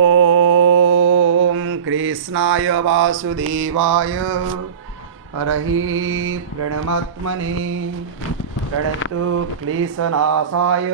ॐ कृष्णाय वासुदेवाय हरहि प्रणमात्मने प्रणतु क्लेशनाशाय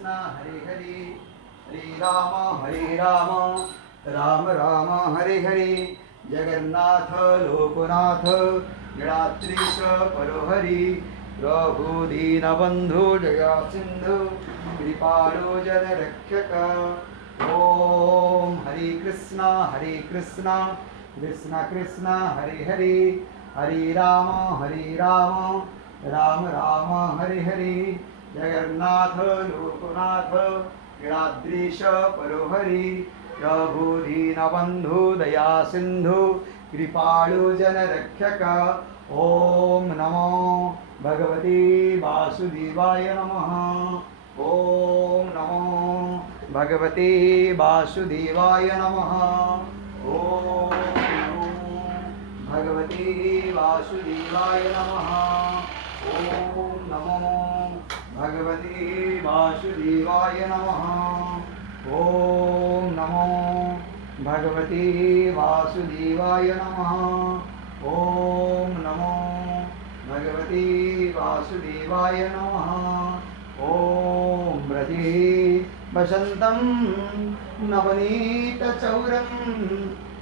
कृष्ण हरे हरे हरे राम राम राम हरे हरे जगन्नाथ लोकनाथ नीलाद्रीश परोहरि प्रभु दीनबन्धु जया सिंधु कृपालो जनरक्षक ओम हरे कृष्णा कृष्ण कृष्ण हरे हरे हरे राम राम राम हरे हरे जगन्नाथ लोकनाथ नीलाद्रीश परोहरि प्रभु दीनबन्धु दया सिंधु कृपालु जनरक्षक ओम नमो भगवते वासुदेवाय नमः ओम नमो भगवते वासुदेवाय नमः ओम नमो भगवते वासुदेवाय नमः ओम नमो भगवते वासुदेवाय नमः ओम नमो भगवते वासुदेवाय नमः ओम नमो भगवते वासुदेवाय नमः ओम ब्रजे वसन्तं नवनीतचौरं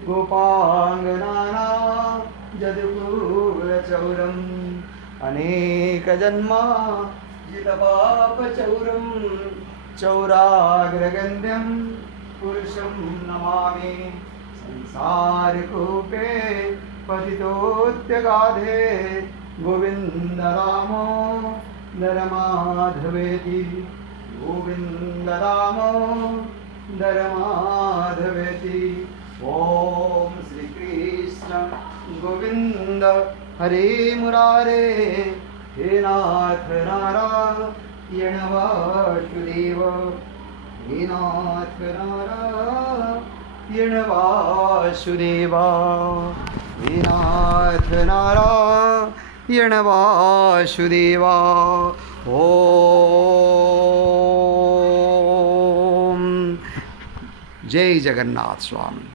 गोपाङ्गनाना जदुकूलचौरम् अनेकजन्मा जितपापचौरं चौराग्रगण्यं पुरुषं नमामि संसारकूपे पतितोऽत्यगाधे गोविन्द रामो नरमाधवेति गोविन्द रामो नरमाधवेति ओम श्री कृष्ण गोविंद हरे मुरारे हे नाथ नारायण वासुदेव हे नाथ नारायण वासुदेव हे नाथ नारायण वासुदेव ओम जय जगन्नाथ स्वामी।